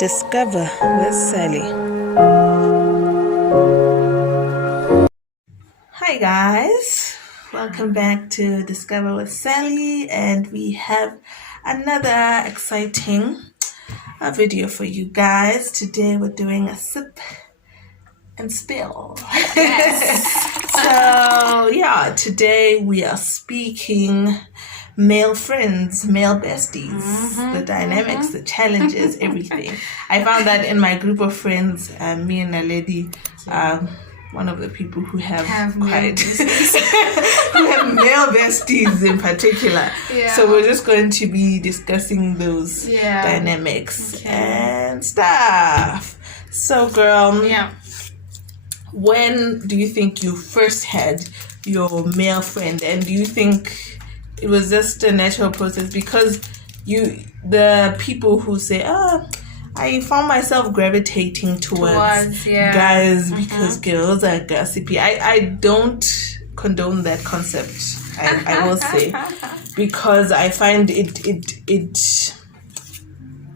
Discover with Sally. Hi guys, welcome back to Discover with Sally, and we have another exciting video for you guys. Today we're doing a sip and spill. Yes. So yeah, today we are speaking male friends, male besties, the dynamics, the challenges, everything. I found that in my group of friends, me and a lady, one of the people who have quite who have male besties in particular. Yeah. So we're just going to be discussing those dynamics and stuff. So girl, when do you think you first had your male friend, and do you think it was just a natural process? Because the people who say, I found myself gravitating towards guys because girls are gossipy. I don't condone that concept. I will say, because I find it's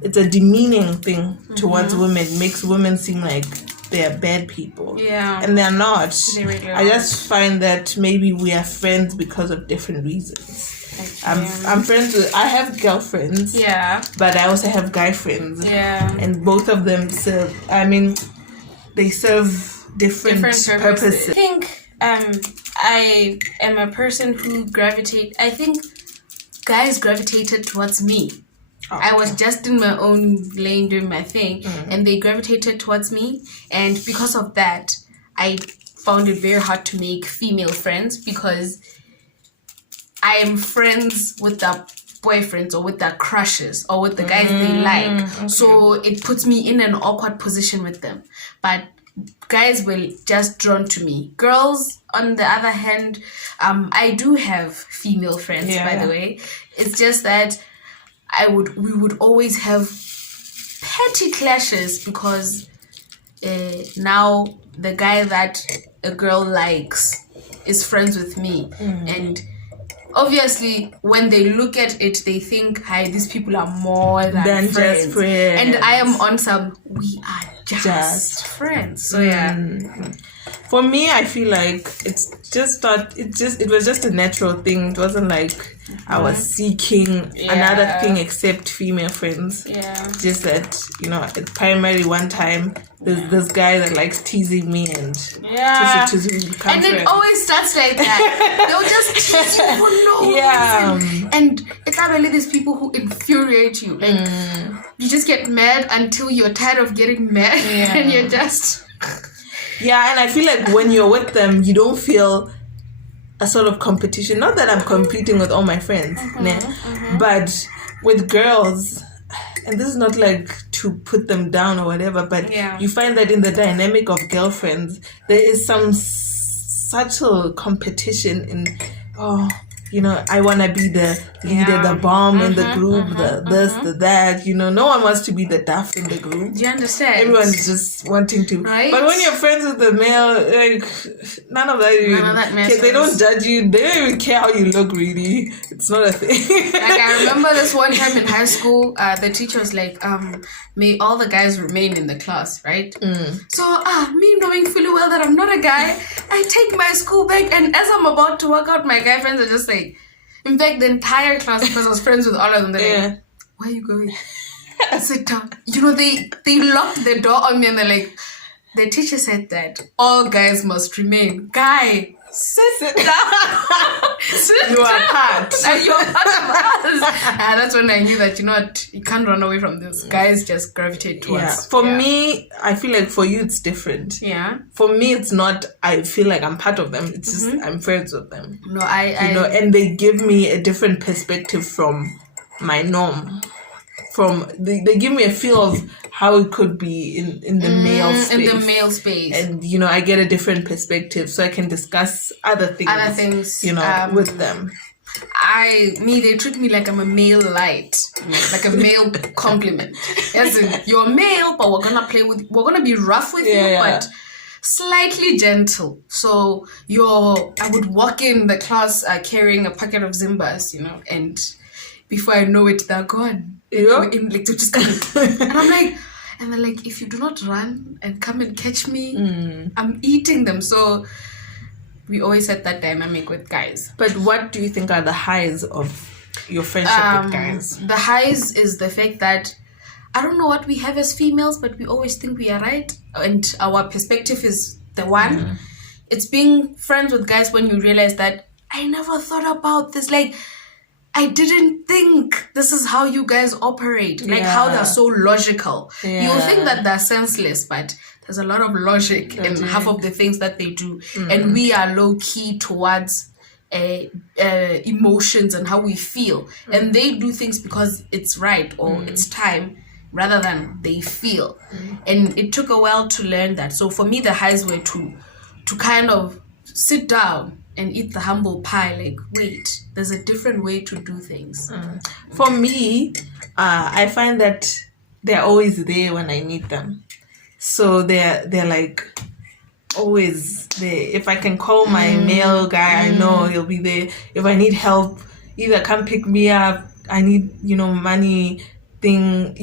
a demeaning thing towards women. It makes women seem like they're bad people. Yeah. And they're not. They really are. I just find that maybe we are friends because of different reasons. I'm friends with, I have girlfriends, but I also have guy friends, and both of them serve, they serve different purposes. I think I am a person who I think guys gravitated towards me. I was just in my own lane doing my thing, and they gravitated towards me, and because of that I found it very hard to make female friends, because I am friends with the boyfriends or with the crushes or with the guys they like. Okay. So it puts me in an awkward position with them. But guys were just drawn to me. Girls, on the other hand, I do have female friends, by the way. It's just that we would always have petty clashes, because now the guy that a girl likes is friends with me. And obviously, when they look at it, they think, hi, these people are more than friends. Just friends. And I am on some, we are just friends. So for me, I feel like it was just a natural thing. It wasn't like I was seeking another thing except female friends. Yeah. Just that, primarily one time there's this guy that likes teasing me, and it always starts like that. They'll just tease you for no reason. And it's not really these people who infuriate you. Like you just get mad until you're tired of getting mad, and you're just and I feel like when you're with them, you don't feel a sort of competition. Not that I'm competing with all my friends, but with girls, and this is not like to put them down or whatever, but you find that in the dynamic of girlfriends, there is some subtle competition in, I want to be the leader, the bomb in the group, the this, the that. No one wants to be the duff in the group. Do you understand? Everyone's just wanting to. Right? But when you're friends with the male, like, none of that matters. They don't judge you. They don't even care how you look, really. It's not a thing. Like, I remember this one time in high school, the teacher was like, may all the guys remain in the class, right? So, me knowing fully well that I'm not a guy, I take my school bag, and as I'm about to walk out, my guy friends are just like, in fact, the entire class, because I was friends with all of them, they're like, where are you going? Sit down. They locked the door on me, and they're like, the teacher said that all guys must remain. Guy, sit down. You are part. You're part of us. That's when I knew that, you can't run away from this. Guys just gravitate towards. For me, I feel like for you it's different. Yeah. For me, it's not, I feel like I'm part of them. It's just I'm friends with them. No, and they give me a different perspective from my norm. They give me a feel of how it could be in the male space. In the male space. And, I get a different perspective, so I can discuss other things, with them. They treat me like I'm a male light, like a male compliment. As in, you're male, but we're gonna be rough with you, but slightly gentle. So I would walk in the class carrying a packet of Zimbas, and before I know it, they're gone. In, like, they're just coming. And I'm like, And they're like, if you do not run and come and catch me, I'm eating them. So we always had that dynamic with guys. But what do you think are the highs of your friendship with guys? The highs is the fact that I don't know what we have as females, but we always think we are right and our perspective is the one. It's being friends with guys when you realize that I never thought about this. Like, I didn't think this is how you guys operate. Like, how they're so logical. You will think that they're senseless, but there's a lot of logic in half of the things that they do. And we are low-key towards emotions and how we feel. And they do things because it's right or it's time rather than they feel. And it took a while to learn that. So for me, the highs were to kind of sit down and eat the humble pie. Like, wait, there's a different way to do things. For me, I find that they're always there when I need them. So they're like always there. If I can call my male guy, I know he'll be there. If I need help, either come pick me up, I need, money thing,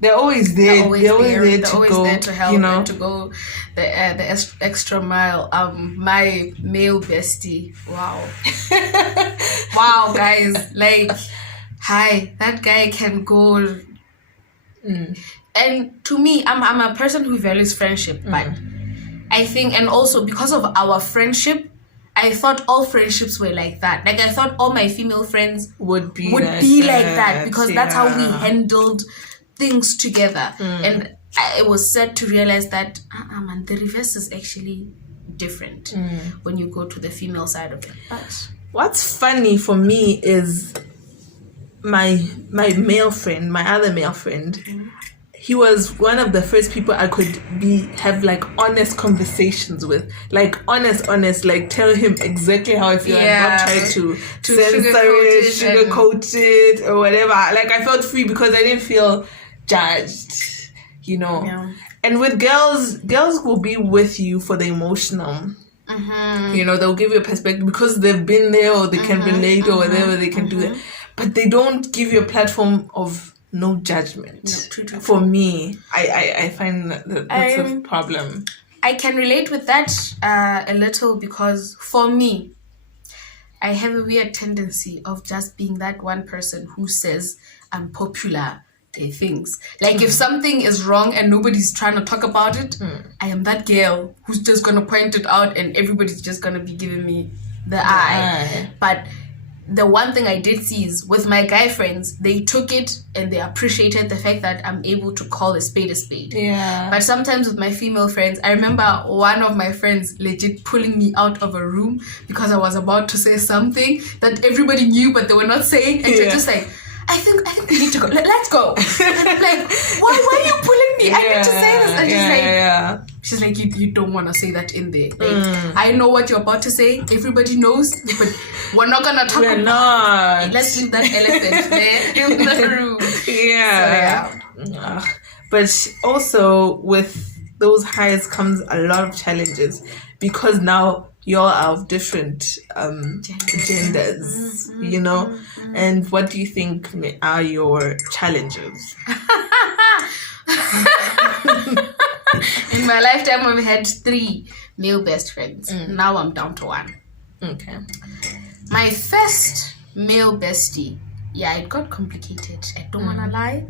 they're always there. They're always there to help and to go the extra mile. My male bestie, wow. Wow, guys, like, hi, that guy can go. And to me, I'm a person who values friendship, but I think, and also because of our friendship, I thought all friendships were like that. Like, I thought all my female friends would be like that because that's how we handled things together. And it was sad to realize that man, the reverse is actually different when you go to the female side of it. But what's funny for me is my male friend, my other male friend. He was one of the first people I could have like honest conversations with, like honest, like tell him exactly how I feel and not try to sugarcoat it or whatever. Like, I felt free because I didn't feel judged, And with girls will be with you for the emotional. They'll give you a perspective because they've been there or they can relate or whatever, they can do that. But they don't give you a platform of no judgment. No, true. For me, I find that's a problem. I can relate with that a little because for me, I have a weird tendency of just being that one person who says I'm popular things. Like, if something is wrong and nobody's trying to talk about it, I am that girl who's just going to point it out and everybody's just going to be giving me the eye. But the one thing I did see is with my guy friends, they took it and they appreciated the fact that I'm able to call a spade a spade. Yeah. But sometimes with my female friends, I remember one of my friends legit pulling me out of a room because I was about to say something that everybody knew but they were not saying. And they're just like, I think we need to go. Let's go. And I'm like, why are you pulling me? I need to say this. And she's like, you don't want to say that in there. Like, I know what you're about to say. Everybody knows, but we're not gonna talk about it. Not. Let's leave that elephant there in the room. But also with those highs comes a lot of challenges because now y'all are of different genders, And what do you think are your challenges? In my lifetime, I've had 3 male best friends. Now I'm down to 1. Okay. My first male bestie, it got complicated. I don't want to lie.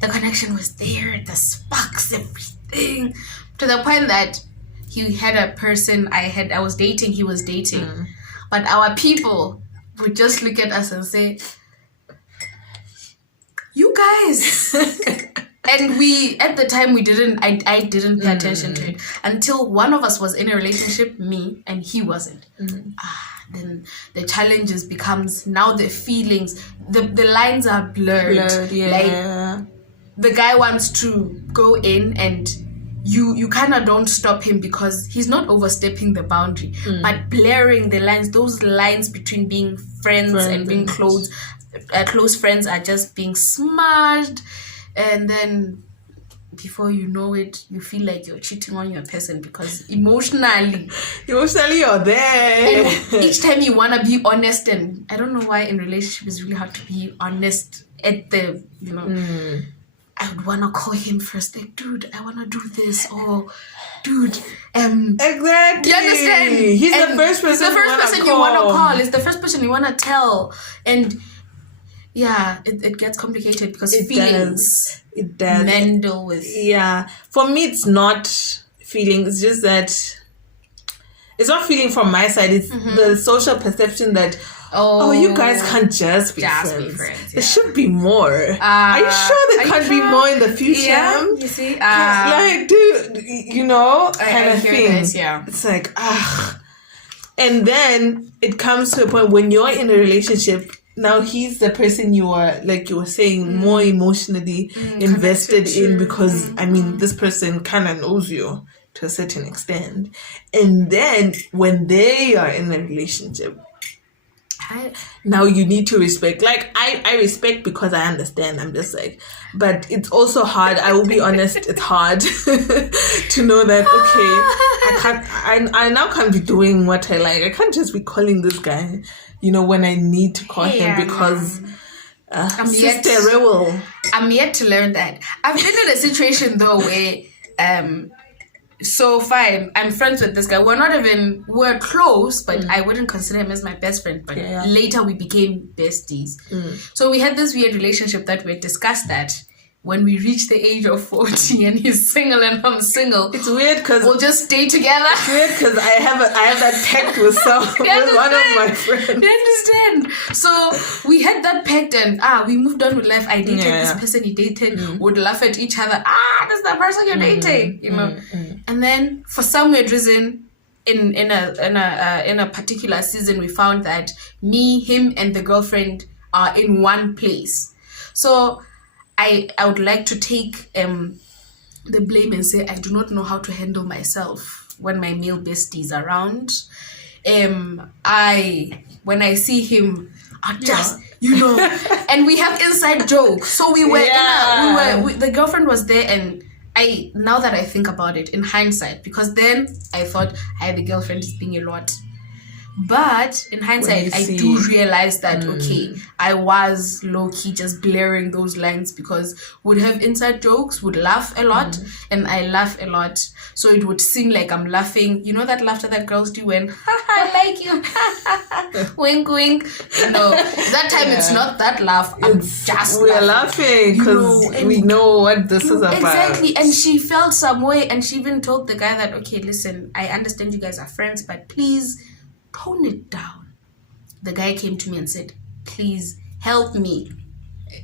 The connection was there, the sparks, everything. To the point that he had a person I was dating, he was dating. But our people would just look at us and say, you guys. And at the time, I didn't pay attention to it until one of us was in a relationship, me, and he wasn't. Then the challenges becomes now the feelings, the lines are blurred. Like, the guy wants to go in and you kind of don't stop him because he's not overstepping the boundary, but blurring the lines. Those lines between being friends and being close friends are just being smudged. And then before you know it, you feel like you're cheating on your person because emotionally you're there. And each time you want to be honest, and I don't know why in relationship it's really hard to be honest at the, I would want to call him first, like, dude, I want to do this, or dude, exactly. You understand? He's the first person. The first person you want to call. It's the first person you want to tell, and yeah, it gets complicated because feelings. It does. Mendel with. Yeah, for me, it's not feeling. It's just that it's not feeling from my side. It's the social perception that. Oh, you guys can't just be friends. Yeah. There should be more. Are you sure there can't be more in the future? Yeah, you see? Like, dude, you know, kind of thing. This, yeah. It's like, And then it comes to a point when you're in a relationship, now he's the person you are, like you were saying, more emotionally invested in because, I mean, this person kind of knows you to a certain extent. And then when they are in a relationship, now you need to respect. Like I respect because I understand. I'm just like, but it's also hard. I will be honest. It's hard to know that. Okay, I now can't be doing what I like. I can't just be calling this guy. You know, when I need to call him because I'm yet to learn that. I've been in a situation though where so fine, I'm friends with this guy. We're close, but I wouldn't consider him as my best friend. But later we became besties. So we had this weird relationship that we had discussed that when we reach the age of 40 and he's single and I'm single. It's weird because we'll just stay together. It's weird because I have that pact with one of my friends. You understand? So we had that pact and we moved on with life. I dated this person he dated, would laugh at each other. This is the person you're dating, you know. And then for some weird reason, in a particular season, we found that me, him, and the girlfriend are in one place. So I would like to take the blame and say I do not know how to handle myself when my male bestie is around. When I see him, I just and we have inside jokes. So we were the girlfriend was there, and now that I think about it in hindsight, because then I thought the girlfriend is being a lot. But in hindsight, I do realize that, okay, I was low-key just blaring those lines because would have inside jokes, would laugh a lot, and I laugh a lot. So it would seem like I'm laughing. You know that laughter that girls do when, I like you, wink, wink. You know, that time it's not that laugh. We're laughing because we know what this is about. Exactly. And she felt some way, and she even told the guy that, okay, listen, I understand you guys are friends, but please tone it down. The guy came to me and said, please help me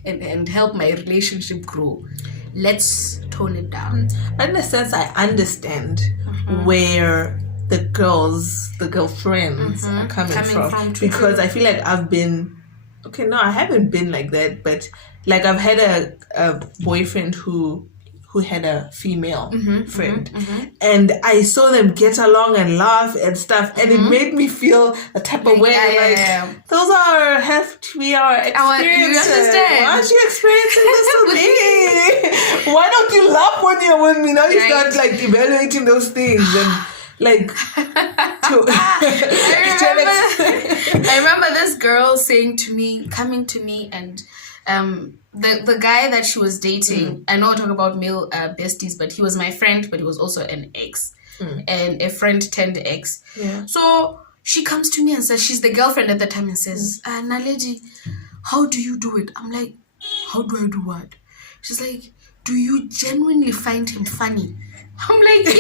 and help my relationship grow. Let's tone it down. In a sense, I understand where the girlfriends are coming from because I feel like I've been, I haven't been like that, but like I've had a boyfriend who had a female friend, and I saw them get along and laugh and stuff, and it made me feel a type of way. Those have to be our experiences. Why aren't you experiencing this with me? Why don't you laugh when you're with me? Now you start like evaluating those things and like. I remember this girl coming to me and. The guy that she was dating, I know I talk about male besties, but he was my friend, but he was also an ex, and a friend turned ex. Yeah. So she comes to me and says, she's the girlfriend at the time, and says, Naledi, how do you do it? I'm like, how do I do what? She's like, do you genuinely find him funny? I'm like, yes.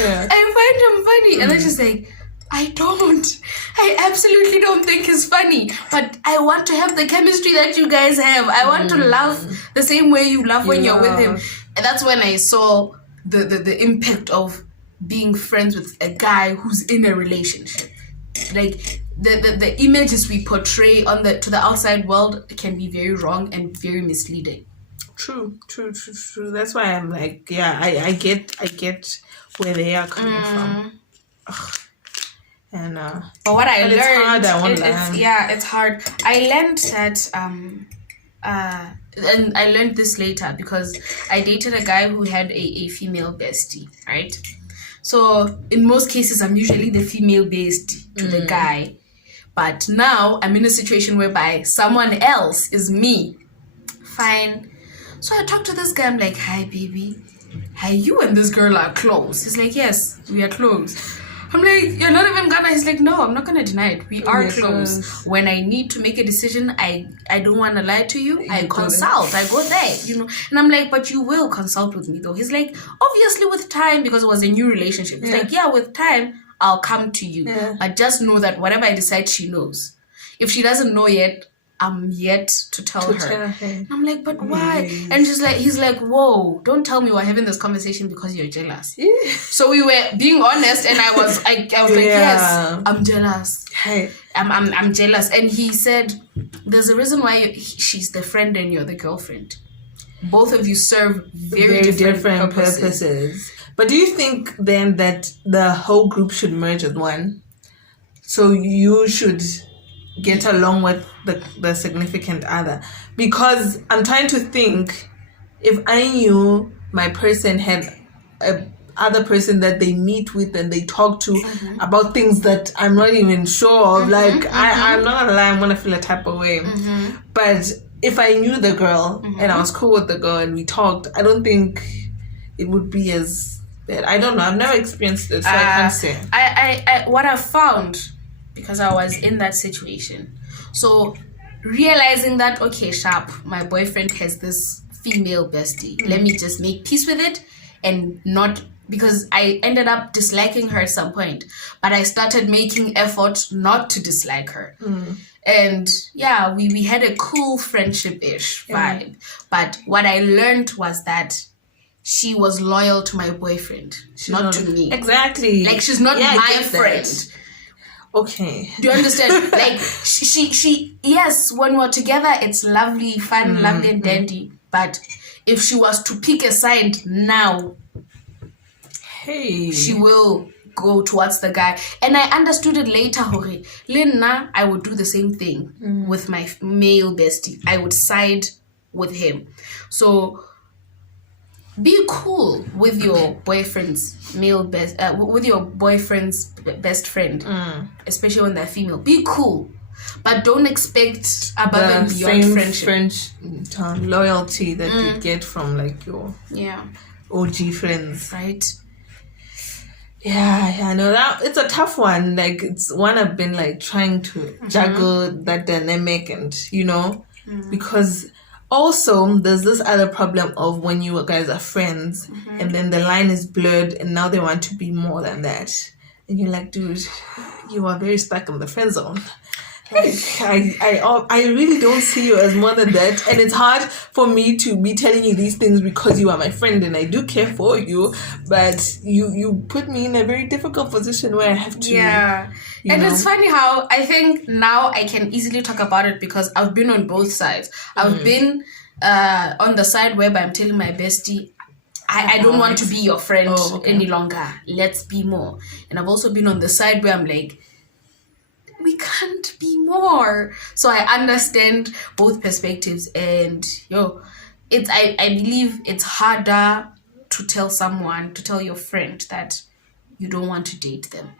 Yeah. I find him funny. And then she's like, I absolutely don't think he's funny, but I want to have the chemistry that you guys have. I want to laugh the same way you laugh when you're with him. And that's when I saw the impact of being friends with a guy who's in a relationship. Like the images we portray to the outside world can be very wrong and very misleading. True. That's why I'm like, I get where they are coming from. Ugh. And but what I learned, it's hard. I learned that and I learned this later because I dated a guy who had a female bestie, right? So in most cases, I'm usually the female bestie to the guy, but now I'm in a situation whereby someone else is me fine. So I talked to this guy. I'm like, hi, baby. Hi, you and this girl are close. He's like, yes, we are close. I'm like, you're not even gonna. He's like, no, I'm not gonna deny it. We are close. When I need to make a decision, I don't want to lie to you. I consult. I go there, And I'm like, but you will consult with me though. He's like, obviously with time, because it was a new relationship. He's like, yeah, with time, I'll come to you. Yeah. But just know that whatever I decide, she knows. If she doesn't know yet, I'm yet to tell her. And I'm like, but why? And he's like, whoa, don't tell me we're having this conversation because you're jealous. Yeah. So we were being honest, and I was like, yes, I'm jealous. Hey. I'm jealous. And he said, there's a reason why she's the friend and you're the girlfriend. Both of you serve very different purposes. But do you think then that the whole group should merge as one? So you should get along with the significant other? Because I'm trying to think, if I knew my person had a other person that they meet with and they talk to about things that I'm not even sure of, I'm not gonna lie, I'm gonna feel a type of way. But if I knew the girl and I was cool with the girl and we talked, I don't think it would be as bad. I don't know, I've never experienced it, so I can't say. I what I found, because I was in that situation, so realizing that, okay, sharp, my boyfriend has this female bestie, let me just make peace with it, and not, because I ended up disliking her at some point, but I started making effort not to dislike her. And yeah, we had a cool friendship-ish vibe. But what I learned was that she was loyal to my boyfriend, not to me. Exactly. Like, she's not my friend. That. Okay. Do you understand? Like, she yes, when we're together, it's lovely, fun, lovely and dandy. But if she was to pick a side now, she will go towards the guy. And I understood it later, Hore. Lena, I would do the same thing with my male bestie. I would side with him. So be cool with your boyfriend's with your boyfriend's best friend, especially when they're female. Be cool, but don't expect above and beyond friendship. Loyalty that you get from like your OG friends, right? Yeah, I know that it's a tough one. Like, it's one I've been like trying to juggle that dynamic, and because also there's this other problem of when you guys are friends and then the line is blurred and now they want to be more than that, and you're like, dude, you are very stuck in the friend zone. Like, I really don't see you as more than that, and it's hard for me to be telling you these things because you are my friend and I do care for you, but you put me in a very difficult position where I have to. Yeah, and it's funny how I think now I can easily talk about it because I've been on both sides. I've been on the side whereby I'm telling my bestie, I don't want to be your friend any longer. Let's be more. And I've also been on the side where I'm like, we can't be more. So I understand both perspectives, and I believe it's harder to tell your friend that you don't want to date them.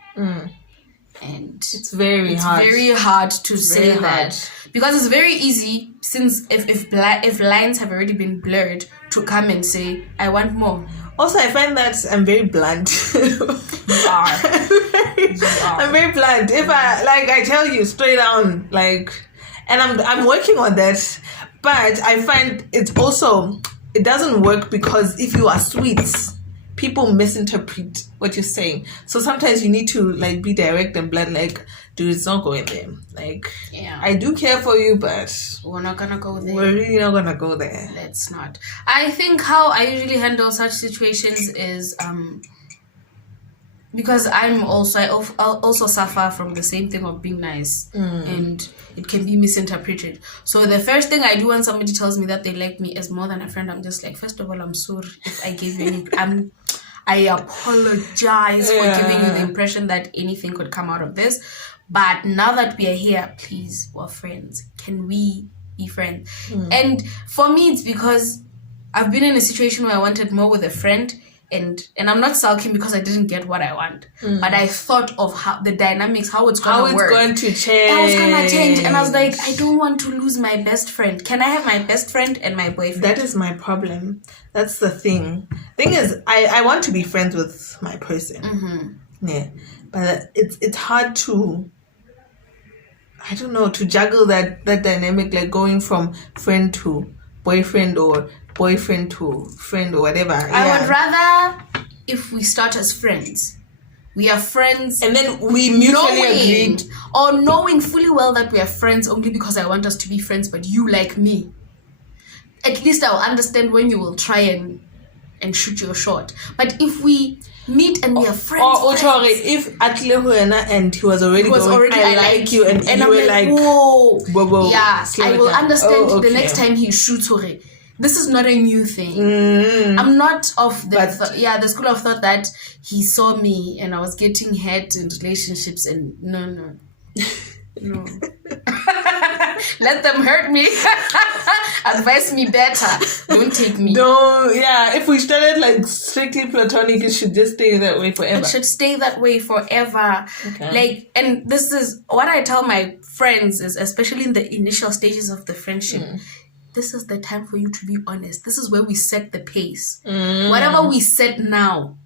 And it's very hard to say that, because it's very easy, since if lines have already been blurred, to come and say, I want more. Also, I find that I'm very blunt. You are. I'm very blunt. If I tell you straight on, and I'm working on that, but I find it doesn't work, because if you are sweet, people misinterpret what you're saying. So sometimes you need to be direct and blunt, dude, it's not going there. I do care for you, but we're not gonna go there. We're really not gonna go there. Let's not. I think how I usually handle such situations is because I also suffer from the same thing of being nice, and it can be misinterpreted. So the first thing I do when somebody tells me that they like me as more than a friend, I'm just like, first of all, I'm sorry if I gave you any. I apologize for giving you the impression that anything could come out of this. But now that we are here, please, we're friends. Can we be friends? And for me, it's because I've been in a situation where I wanted more with a friend, and I'm not sulking because I didn't get what I want, but I thought of how the dynamics, how it's gonna work. How it's going to change. How it's gonna change, and I was like, I don't want to lose my best friend. Can I have my best friend and my boyfriend? That is my problem. That's the thing. Thing is, I want to be friends with my person. Yeah, but it's hard to, I don't know, to juggle that dynamic, like going from friend to boyfriend or boyfriend to friend or whatever. I would rather if we start as friends. We are friends. And then we mutually agreed. Or knowing fully well that we are friends only because I want us to be friends, but you like me. At least I'll understand when you will try and shoot your shot. But if we meet and we are friends. Or if Atle and he was already I like you, and you were like, whoa. Yeah, I will understand the next time he shoots her. This is not a new thing. I'm not of the school of thought that he saw me and I was getting hurt in relationships, and no. Let them hurt me. Advise me better. Don't take me. No, yeah. If we started like strictly platonic, it should just stay that way forever. It should stay that way forever. Okay. Like, and this is what I tell my friends, is especially in the initial stages of the friendship. This is the time for you to be honest. This is where we set the pace. Whatever we set now,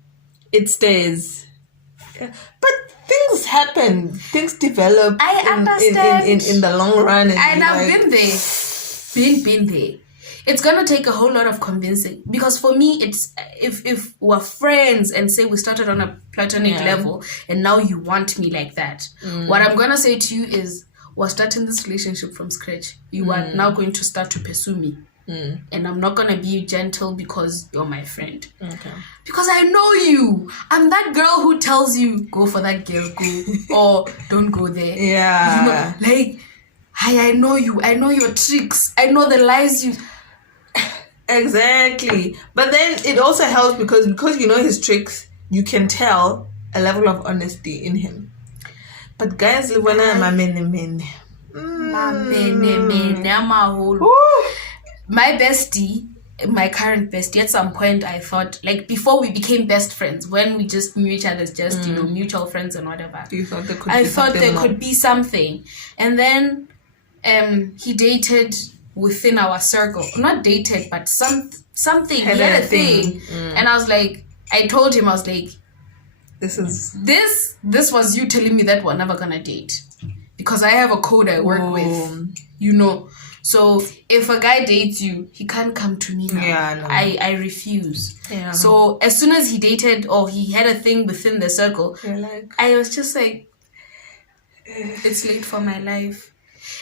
it stays. But things happen. Things develop. I understand. In the long run. And I've been there. Been there. It's gonna take a whole lot of convincing, because for me, it's if we're friends and say we started on a platonic level and now you want me like that, what I'm gonna say to you is, we're starting this relationship from scratch. You are now going to start to pursue me. And I'm not going to be gentle because you're my friend. Okay. Because I know you. I'm that girl who tells you, go for that girl, go. Or don't go there. Yeah. You know, like, I know you. I know your tricks. I know the lies you... Exactly. But then it also helps because you know his tricks, you can tell a level of honesty in him. But guys, when I'm a man. My bestie, my current bestie, at some point I thought, like before we became best friends, when we just knew each other as just, you know, mutual friends and whatever. You thought there could be something. And then he dated within our circle. Not dated, but something. He had a thing. And I was like, I told him, I was like, this was you telling me that we're never gonna date, because I have a code I work with, you know. So if a guy dates you, he can't come to me now. Yeah, no. I refuse. Yeah, so as soon as he dated or he had a thing within the circle, I was just like, it's late for my life.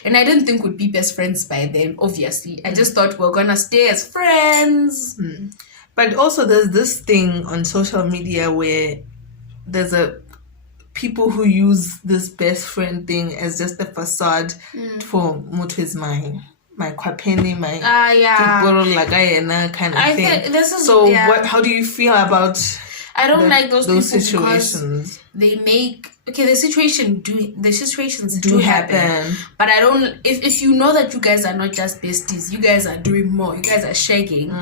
And I didn't think we'd be best friends by then, obviously. I just thought we're gonna stay as friends. But also there's this thing on social media where there's people who use this best friend thing as just a facade for motho is my kwapeni, my kind of thing. This is, so how do you feel about I don't like those people situations? They make the situations do happen. But I don't, if you know that you guys are not just besties, you guys are doing more, you guys are shagging.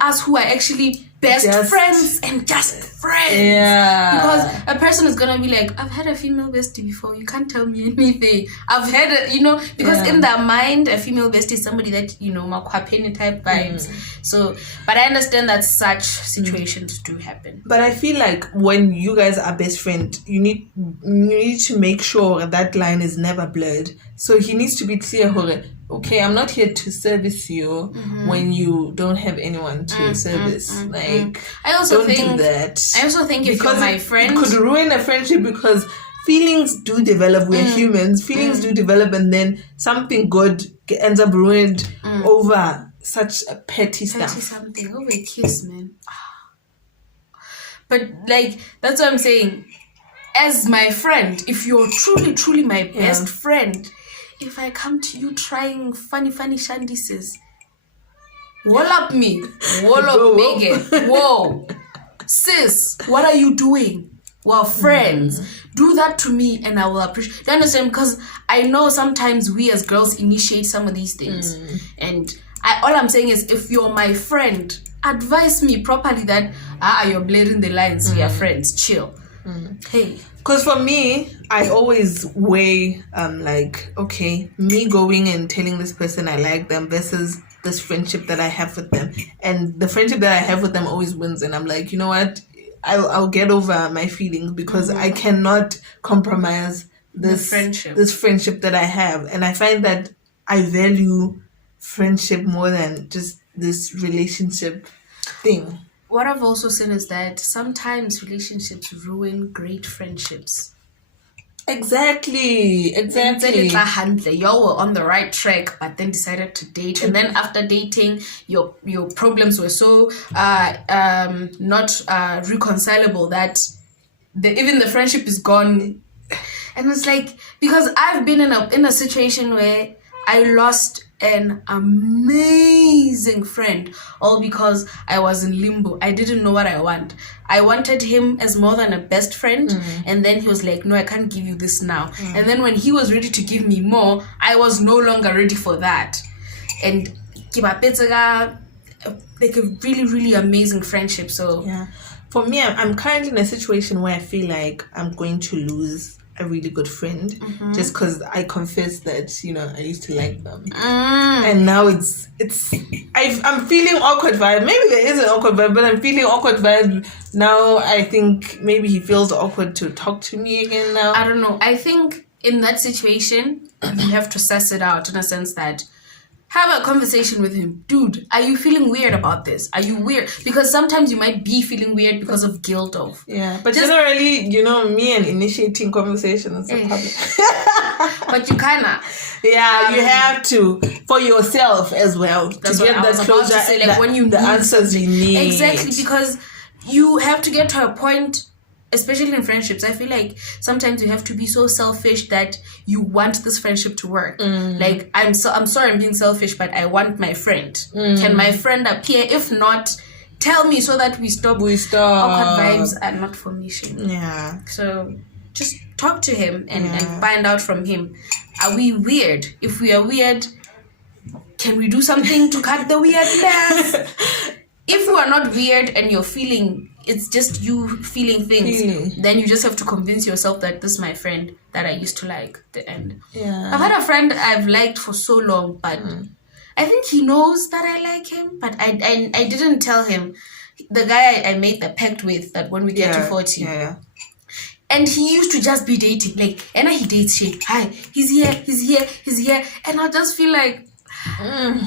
Us who are actually best friends and just friends. Yeah. Because a person is gonna be like, I've had a female bestie before, you can't tell me anything. I've had a, you know, because in their mind, a female bestie is somebody that, you know, makwapeni type vibes. So, but I understand that such situations do happen. But I feel like when you guys are best friends, you need to make sure that line is never blurred. So he needs to be clear, okay, I'm not here to service you when you don't have anyone to service. Like, I also don't think do that. I also think if you're my friend, it could ruin a friendship, because feelings do develop. We're humans. Feelings do develop, and then something good ends up ruined over such a petty stuff. Something over a kiss, man. But like, that's what I'm saying. As my friend, if you're truly my best friend, if I come to you trying funny shandises, wall up me, wall up Megan, whoa, sis, what are you doing? We're friends. Do that to me and I will appreciate. Do you understand? Because I know sometimes we as girls initiate some of these things. And all I'm saying is, if you're my friend, advise me properly that you're blurring the lines. We are friends. Chill. Hey. Because for me, I always weigh like, okay, me going and telling this person I like them versus this friendship that I have with them, and the friendship that I have with them always wins. And I'm like, you know what, I'll get over my feelings because I cannot compromise this friendship that I have. And I find that I value friendship more than just this relationship thing. What I've also seen is that sometimes relationships ruin great friendships. Exactly. Y'all were on the right track, but then decided to date, and then after dating, your problems were so not reconcilable that even the friendship is gone. And it's like, because I've been in a situation where I lost an amazing friend all because I was in limbo. I didn't know what I want. I wanted him as more than a best friend, and then he was like, no, I can't give you this now. And then when he was ready to give me more, I was no longer ready for that. And like a really, really amazing friendship. So yeah, for me, I'm currently in a situation where I feel like I'm going to lose a really good friend just because I confessed that, you know, I used to like them, and now I'm feeling awkward vibe. Maybe there is an awkward vibe, but I'm feeling awkward vibe now. I think maybe he feels awkward to talk to me again now. I don't know. I think in that situation you have to suss it out in a sense that have a conversation with him. Dude, are you feeling weird about this? Are you weird? Because sometimes you might be feeling weird because of guilt of. Yeah, but generally, you know, me and initiating conversations in public. But you kinda. Yeah, you have to for yourself as well to get that closure. To say, like, when you the answers you need. Exactly, because you have to get to a point. Especially in friendships, I feel like sometimes you have to be so selfish that you want this friendship to work. Like, I'm sorry I'm being selfish, but I want my friend. Can my friend appear? If not, tell me so that we stop. Awkward vibes are not for me, Shane. Yeah. So just talk to him and find out from him. Are we weird? If we are weird, can we do something to cut the weirdness? If you are not weird and you're feeling, it's just you feeling things, then you just have to convince yourself that this is my friend that I used to like at the end. Yeah. I've had a friend I've liked for so long, but I think he knows that I like him, but I didn't tell him. The guy I made the pact with that when we get to 40. Yeah. And he used to just be dating. Like, and he dates shit. Hi, he's here. And I just feel like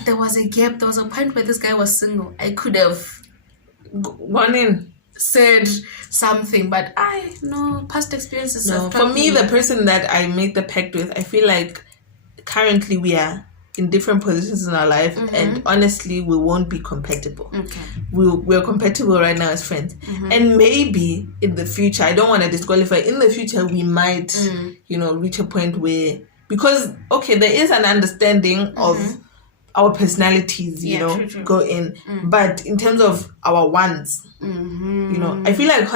there was a gap. There was a point where this guy was single. I could have gone in, said something, but past experiences. No, for me, the person that I made the pact with, I feel like currently we are in different positions in our life, and honestly, we won't be compatible. Okay, we're compatible right now as friends, and maybe in the future, I don't want to disqualify. In the future, we might, reach a point where, because there is an understanding of our personalities, true. Go in, but in terms of our wants, I feel like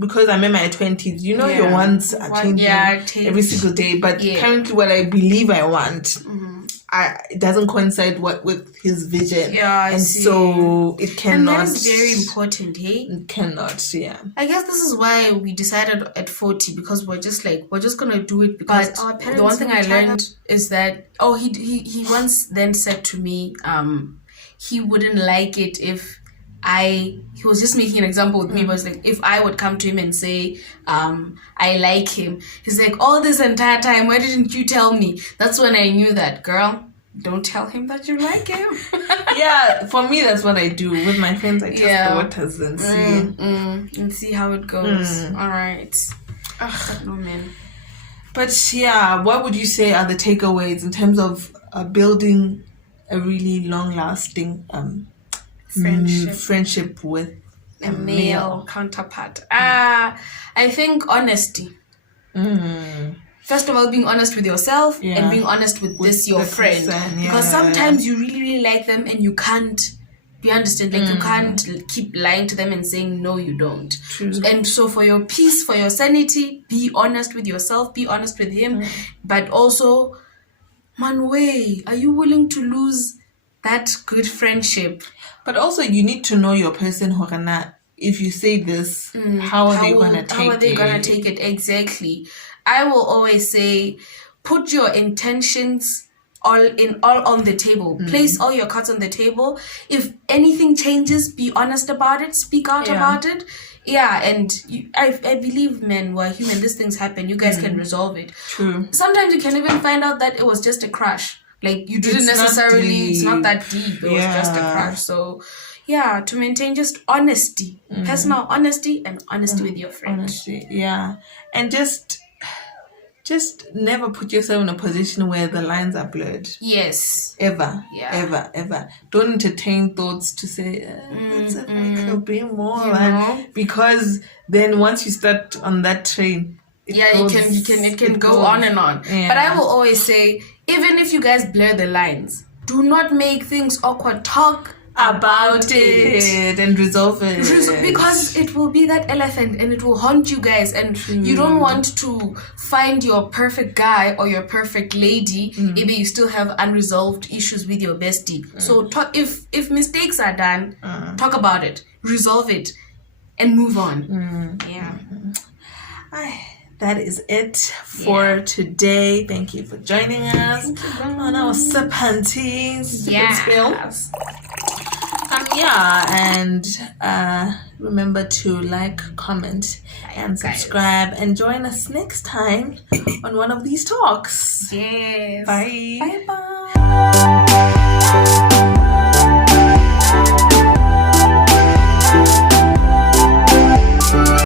because I'm in my 20s, your wants are changing every single day, but currently what I believe I want, it doesn't coincide with his vision, so it cannot. And that's very important, hey? It cannot, yeah. I guess this is why we decided at 40, because we're just gonna do it because our parents. The one thing I learned is that he once then said to me, he wouldn't like it if he was just making an example with me, but like, if I would come to him and say, I like him, he's like, all this entire time, why didn't you tell me? That's when I knew that, girl, don't tell him that you like him. Yeah, for me, that's what I do with my friends. I test the waters and see. And see how it goes. All right. No, man. But yeah, what would you say are the takeaways in terms of building a really long-lasting friendship with a male counterpart? I think honesty. First of all, being honest with yourself and being honest with your friend. Because sometimes you really, really like them and you can't, you understand? Like, you can't keep lying to them and saying, no, you don't. True. And so for your peace, for your sanity, be honest with yourself, be honest with him. But also, are you willing to lose that good friendship. But also, you need to know your person, Horana. If you say this, how are they gonna take it? How are they gonna take it? Exactly. I will always say, put your intentions all on the table. Place all your cards on the table. If anything changes, be honest about it. Speak out about it. Yeah, and I believe, men, we're human. These things happen. You guys can resolve it. True. Sometimes you can even find out that it was just a crush. Like, you didn't necessarily, it's not that deep. It was just a crush. So, yeah, to maintain just honesty, personal honesty, and honesty with your friend. Honesty, yeah. And just never put yourself in a position where the lines are blurred. Yes. Ever. Yeah. Ever. Don't entertain thoughts to say, it could be more. And because then once you start on that train, it can go on and on. Yeah. But I will always say, even if you guys blur the lines, do not make things awkward. Talk about it and resolve it. Because it will be that elephant and it will haunt you guys, and you don't want to find your perfect guy or your perfect lady. Maybe you still have unresolved issues with your bestie. So talk, if mistakes are done, talk about it, resolve it, and move on. That is it for today. Thank you for joining us on our sip and tea, sip and spill. And remember to like, comment, and subscribe, and join us next time on one of these talks. Yes. Bye. Bye.